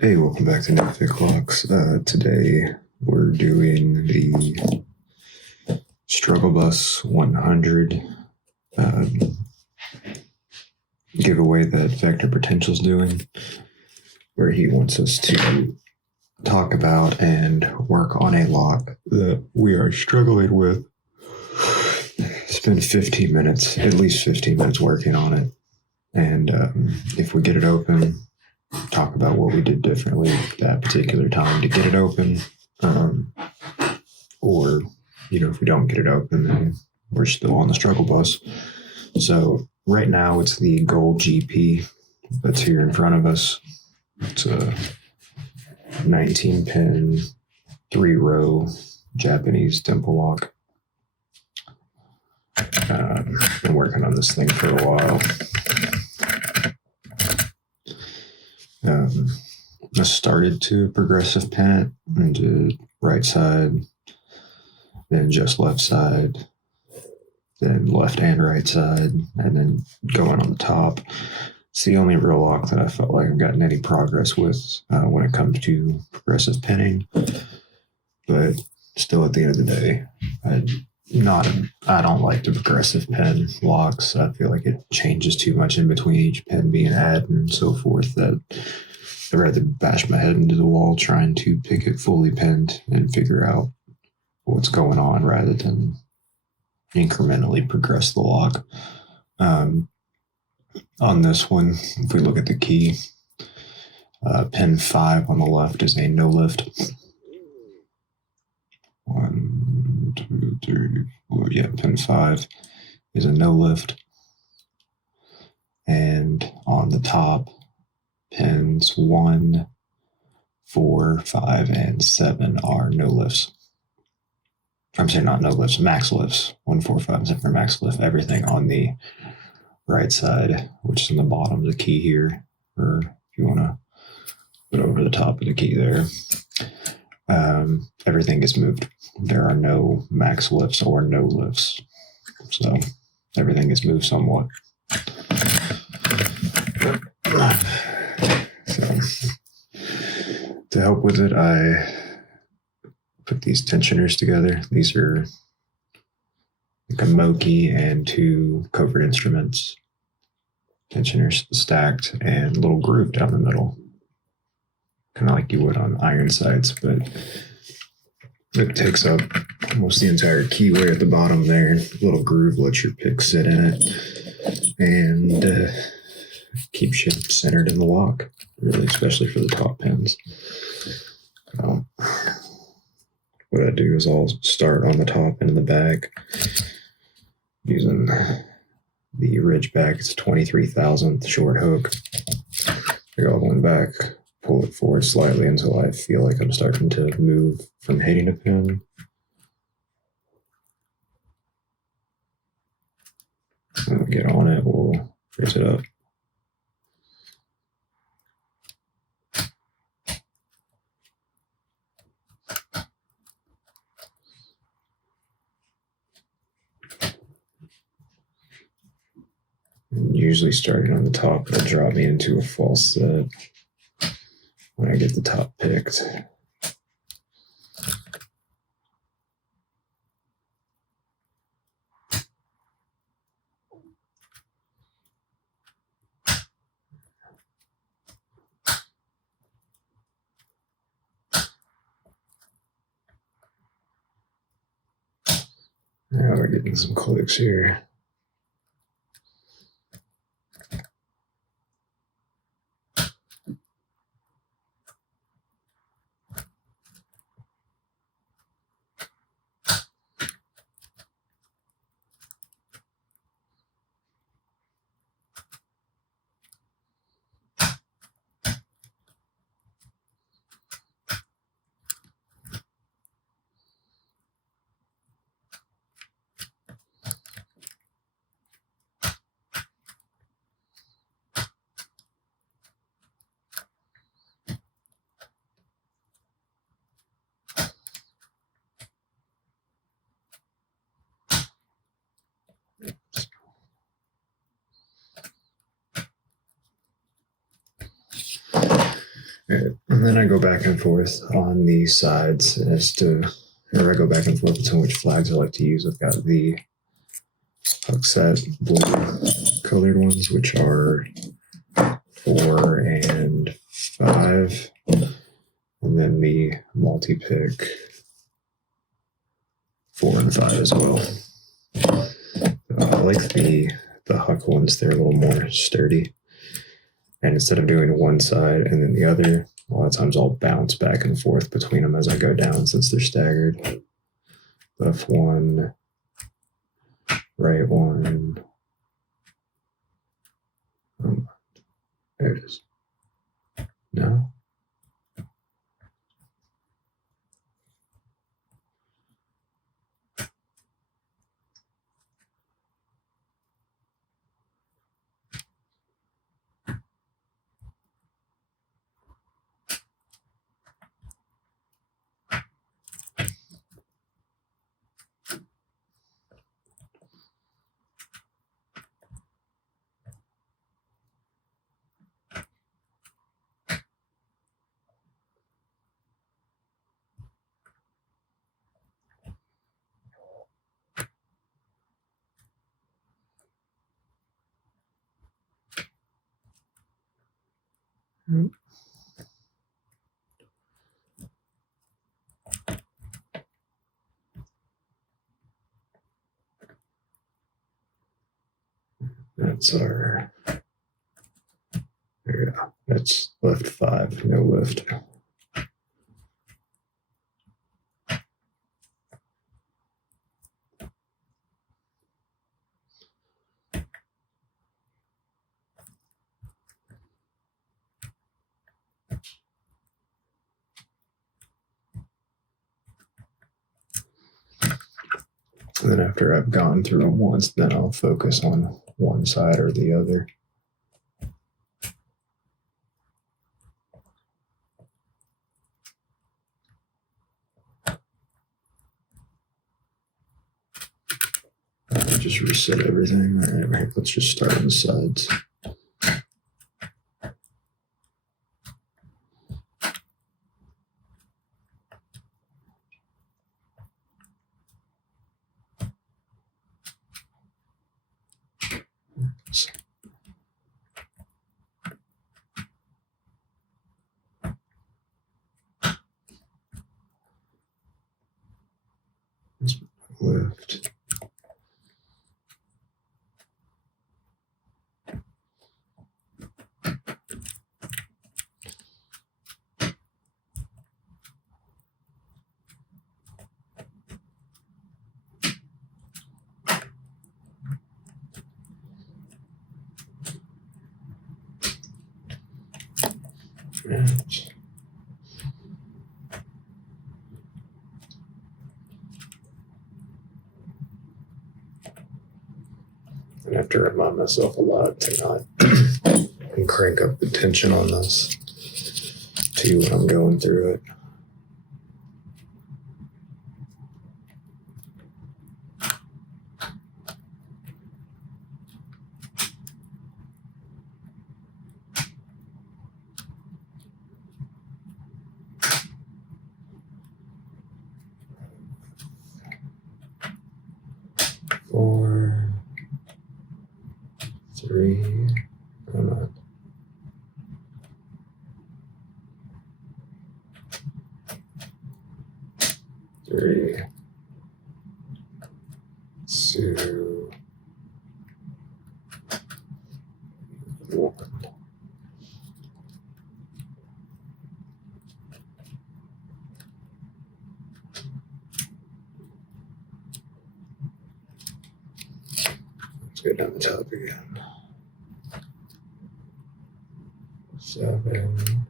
Hey, welcome back to Nitpick Locks. Today we're doing the Struggle Bus 100 giveaway that Vector Potential's doing, where he wants us to talk about and work on a lock that we are struggling with. Spend 15 minutes, at least 15 minutes working on it. And if we get it open, talk about what we did differently that particular time to get it open. Or, if we don't get it open, then we're still on the struggle bus. So right now it's the gold GP that's here in front of us. It's a 19 pin, 3-row Japanese temple lock. Been working on this thing for a while. I started to progressive pin it into right side, then just left side, then left and right side, and then going on the top. It's the only real lock that I felt like I've gotten any progress with when it comes to progressive pinning. But still, at the end of the day, I don't like the progressive pin locks. I feel like it changes too much in between each pin being added and so forth that I'd rather bash my head into the wall trying to pick it fully pinned and figure out what's going on rather than incrementally progress the lock. On this one, if we look at the key, pin 5 on the left is a no lift. 1, 2, 3, 4. Yeah, pin 5 is a no lift. And on the top, pins 1, 4, 5, and 7 are no lifts. I'm saying not no lifts, max lifts. 1, 4, 5, and 7 are max lift. Everything on the right side, which is in the bottom of the key here, or if you want to put over the top of the key there, everything gets moved. There are no max lifts or no lifts. So everything gets moved somewhat. So to help with it, I put these tensioners together. These are like a Moki and 2 covert instruments. Tensioners stacked and a little groove down the middle. Kind of like you would on iron sights, but it takes up almost the entire keyway at the bottom there. Little groove lets your pick sit in it and keeps you centered in the lock, really, especially for the top pins. What I do is I'll start on the top and in the back using the Ridgeback. It's a 23,000th short hook. I go one back, pull it forward slightly until I feel like I'm starting to move from hitting a pin. When we get on it, we'll raise it up. Usually starting on the top, it'll drop me into a false set when I get the top picked. Now we're getting some clicks here. And then I go back and forth on the sides or I go back and forth between which flags I like to use. I've got the hook set blue colored ones, which are 4 and 5, and then the multi-pick 4 and 5 as well. I like the huck ones. They're a little more sturdy. And instead of doing one side and then the other, a lot of times I'll bounce back and forth between them as I go down since they're staggered. Left one, right one. There it is. No? That's our, there we go. That's left 5, no lift. And then after I've gone through them once, then I'll focus on one side or the other. Just reset everything. All right, let's just start on the sides. Lift. Right. And I have to remind myself a lot to not and crank up the tension on this too when I'm going through it. Four, 3, come on. 3, 2, 1. Let's go down the top again. 7.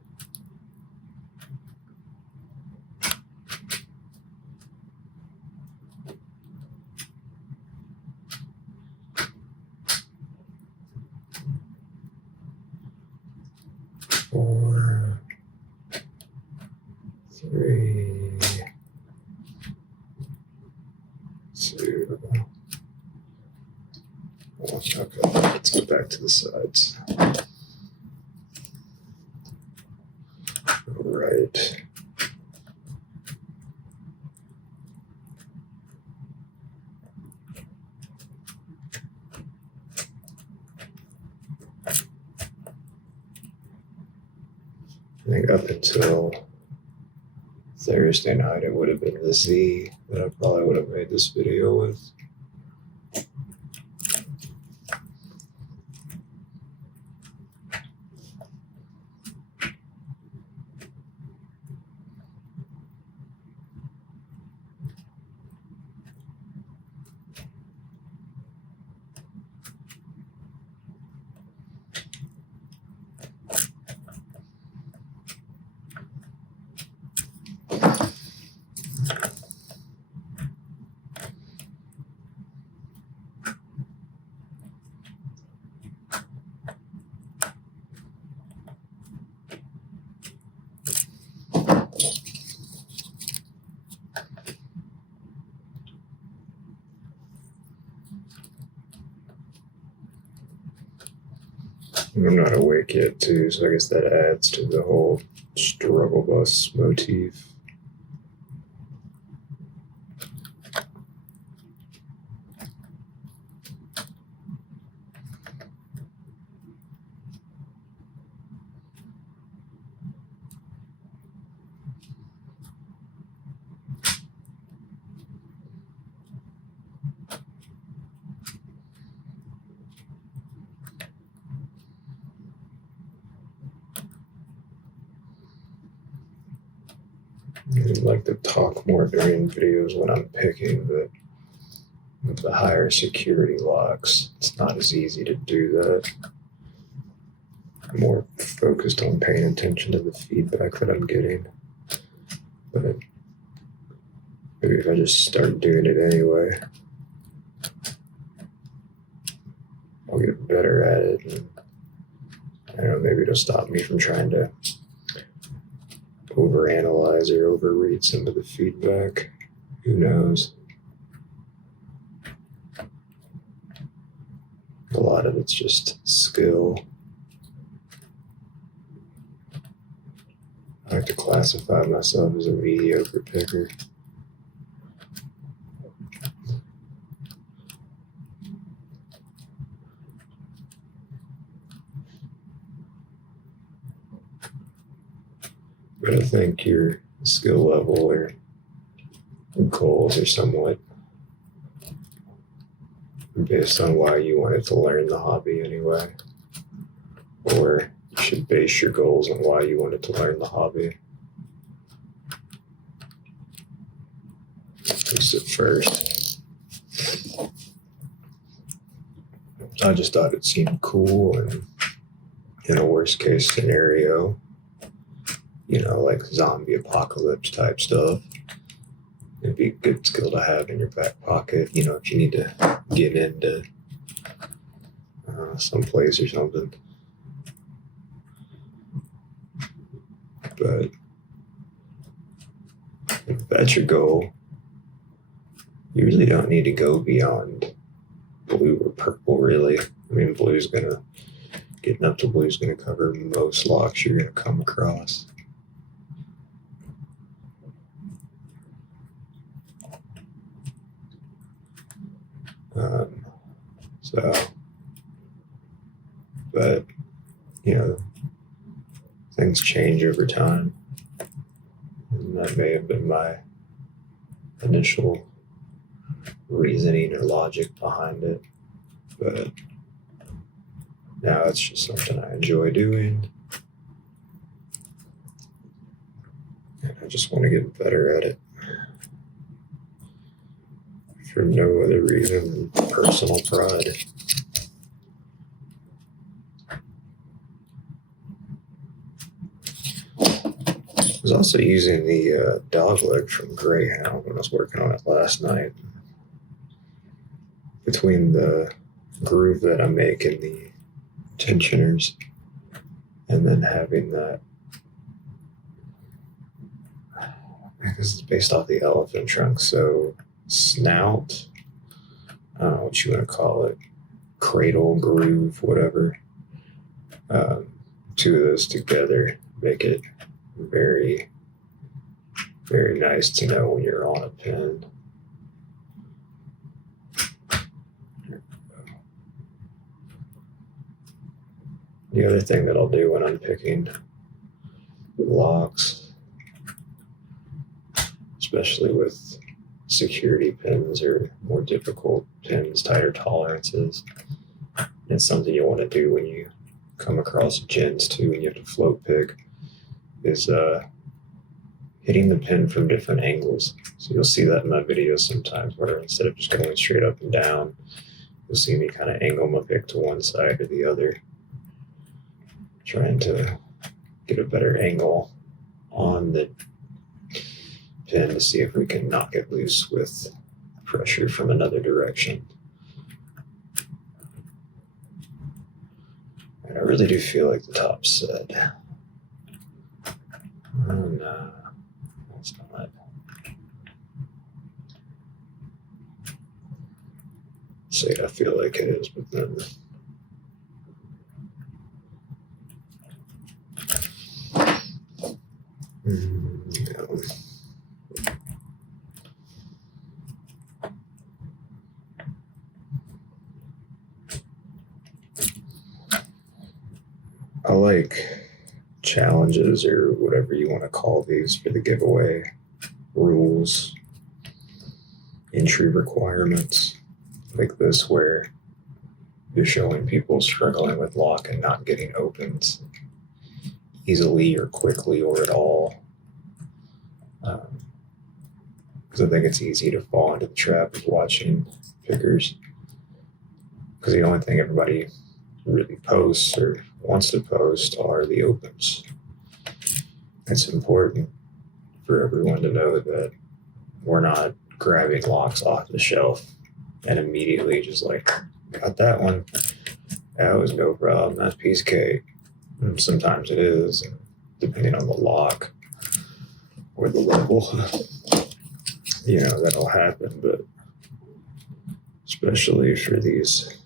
4, 3, 2, 1. Okay, let's go back to the sides. All right. think up until Thursday night, it would have been the Z that I probably would have made this video with. I'm not awake yet, too, so I guess that adds to the whole struggle bus motif. I like to talk more during videos when I'm picking, but with the higher security locks, it's not as easy to do that. I'm more focused on paying attention to the feedback that I'm getting. But maybe if I just start doing it anyway, I'll get better at it. And I don't know, maybe it'll stop me from trying to overanalyze or overread some of the feedback. Who knows? A lot of it's just skill. I like to classify myself as a mediocre picker. But I think your skill level or goals are somewhat based on why you wanted to learn the hobby anyway. Or you should base your goals on why you wanted to learn the hobby. At least at first. I just thought it seemed cool, and in a worst case scenario, like zombie apocalypse type stuff, it'd be a good skill to have in your back pocket, if you need to get into some place or something. But if that's your goal, you really don't need to go beyond blue or purple, really. I mean, getting up to blue is going to cover most locks you're going to come across. But things change over time. And that may have been my initial reasoning or logic behind it. But now it's just something I enjoy doing. And I just want to get better at it. For no other reason than personal pride. I was also using the dog leg from Greyhound when I was working on it last night. Between the groove that I make in the tensioners and then having that, because it's based off the elephant trunk, so snout, I don't know what you want to call it, cradle, groove, whatever. Two of those together make it very, very nice to know when you're on a pin. The other thing that I'll do when I'm picking locks, especially with security pins or more difficult pins, tighter tolerances. It's something you want to do when you come across gens too, and you have to float pick, is hitting the pin from different angles. So you'll see that in my videos sometimes, where instead of just going straight up and down, you'll see me kind of angle my pick to one side or the other, trying to get a better angle on the pin to see if we can knock it loose with pressure from another direction. And I really do feel like the top's set. Oh no, that's not. Say I feel like it is, but then no. I like challenges or whatever you want to call these for the giveaway rules, entry requirements like this, where you're showing people struggling with lock and not getting opens easily or quickly or at all. Because I think it's easy to fall into the trap of watching pickers. Because the only thing everybody really posts or wants to post are the opens. It's important for everyone to know that we're not grabbing locks off the shelf and immediately just like, got that one. That was no problem. That's piece of cake. And sometimes it is, depending on the lock or the level. That'll happen, but especially for these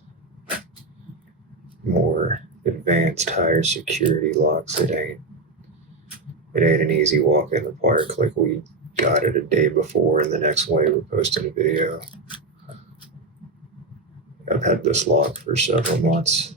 more advanced, higher security locks, it ain't an easy walk in the park like we got it a day before and the next way we're posting a video. I've had this lock for several months.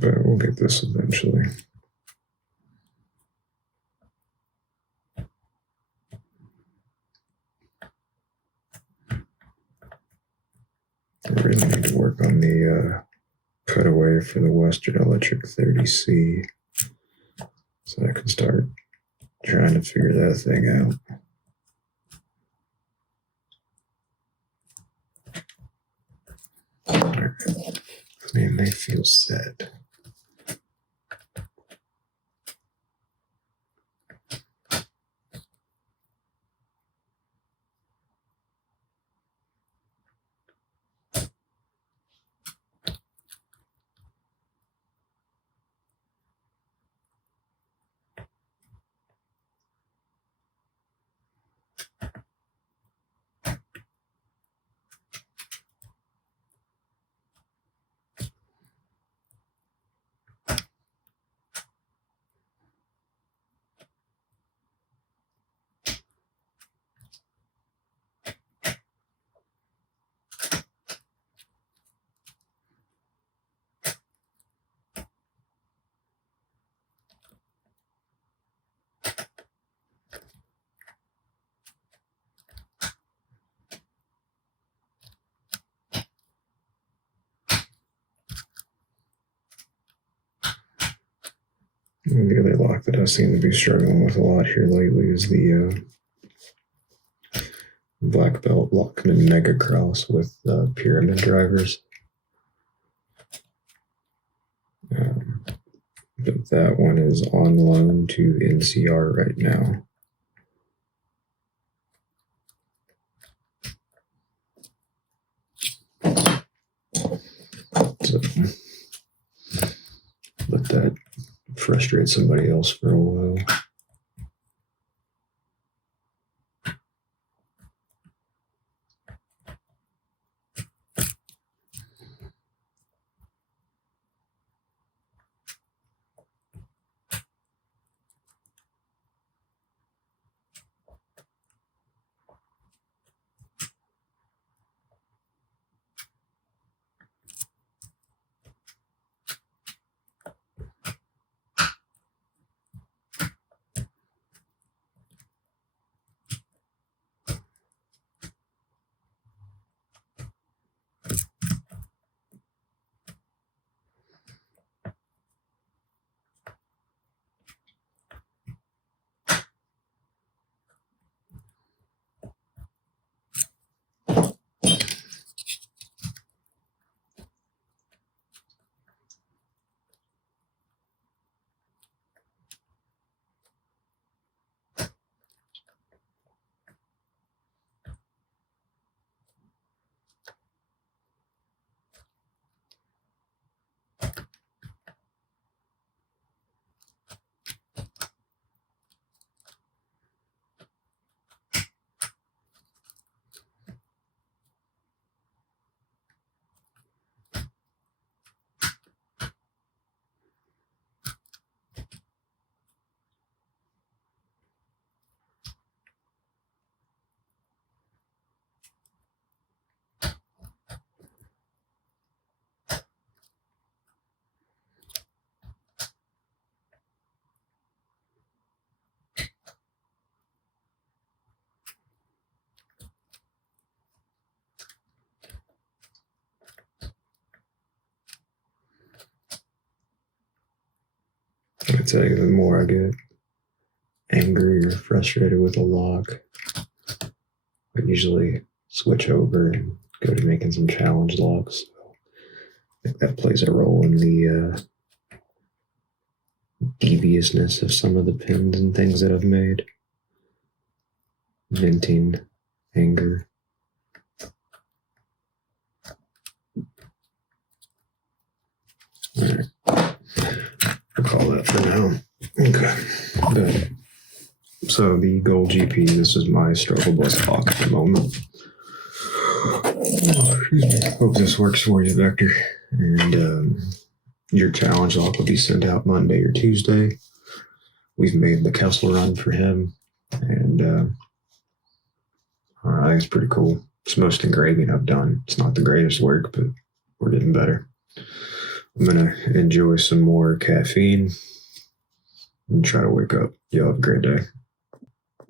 But we'll get this eventually. I really need to work on the cutaway for the Western Electric 30C so I can start trying to figure that thing out. I mean, they feel set. The other lock that I seem to be struggling with a lot here lately is the black belt Lockman Mega Cross with pyramid drivers. But that one is on loan to NCR right now. So let that frustrate somebody else for a while. I'd say the more I get angry or frustrated with a lock, I usually switch over and go to making some challenge locks. So I think that plays a role in the deviousness of some of the pins and things that I've made. Venting anger. All right. We'll call that for now. Okay. Good. So the gold GP, this is my struggle bus lock at the moment. Oh, excuse me. Hope this works for you, Vector. And your challenge lock will be sent out Monday or Tuesday. We've made the Kessel run for him. And I think it's pretty cool. It's most engraving I've done. It's not the greatest work, but we're getting better. I'm going to enjoy some more caffeine and try to wake up. Y'all have a great day.